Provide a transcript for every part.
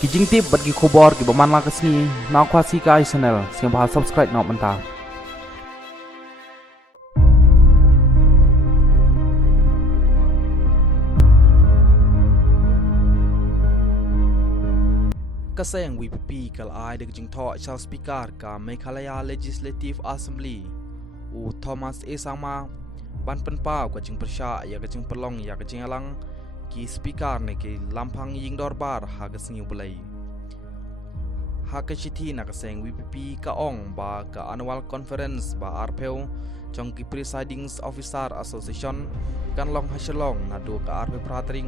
Kijing tip bat gi khobor gi baman la kasni na khwasi kai channel siang ba subscribe nok manta. Kaseng WPP kal ai de jing tho chal speaker ka Meghalaya Legislative Assembly u Thomas A Sangma ban pen pau ka jing persya ya ka jing perlong ya ka jing alang ki speaker ne ki lampang ying dorbar ha ka singiu belai ha ka chithi na ka seng WPP ka ong ba ka annual conference ba arpeu chong ki presiding officer association kan long hasilong na do ka arpe pratring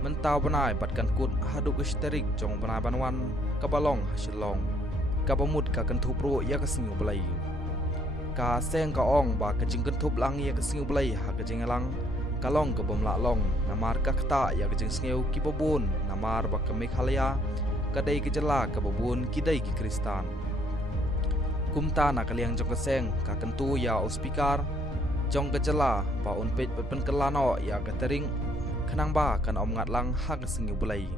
mentau banai batkan kut hadu gesterik jong banai banwan kabalong hasilong kabamut ka kan thupro ya ka singiu belai ka seng ka ong ba ka jing kan thup lang ya ka singiu belai ha ka jing alang kalong ka bomla long namar ka kta ya ka jing singiu ki babun namar ba ka Meghalaya kadai ki jala ka babun ki dai ki kristan kumta na kaliang jong ka seng ka kan tu ya o speaker jong ka jala ba on pet pen kelano ya ka tering khanang ba kan om ngat lang ha ka singiu belai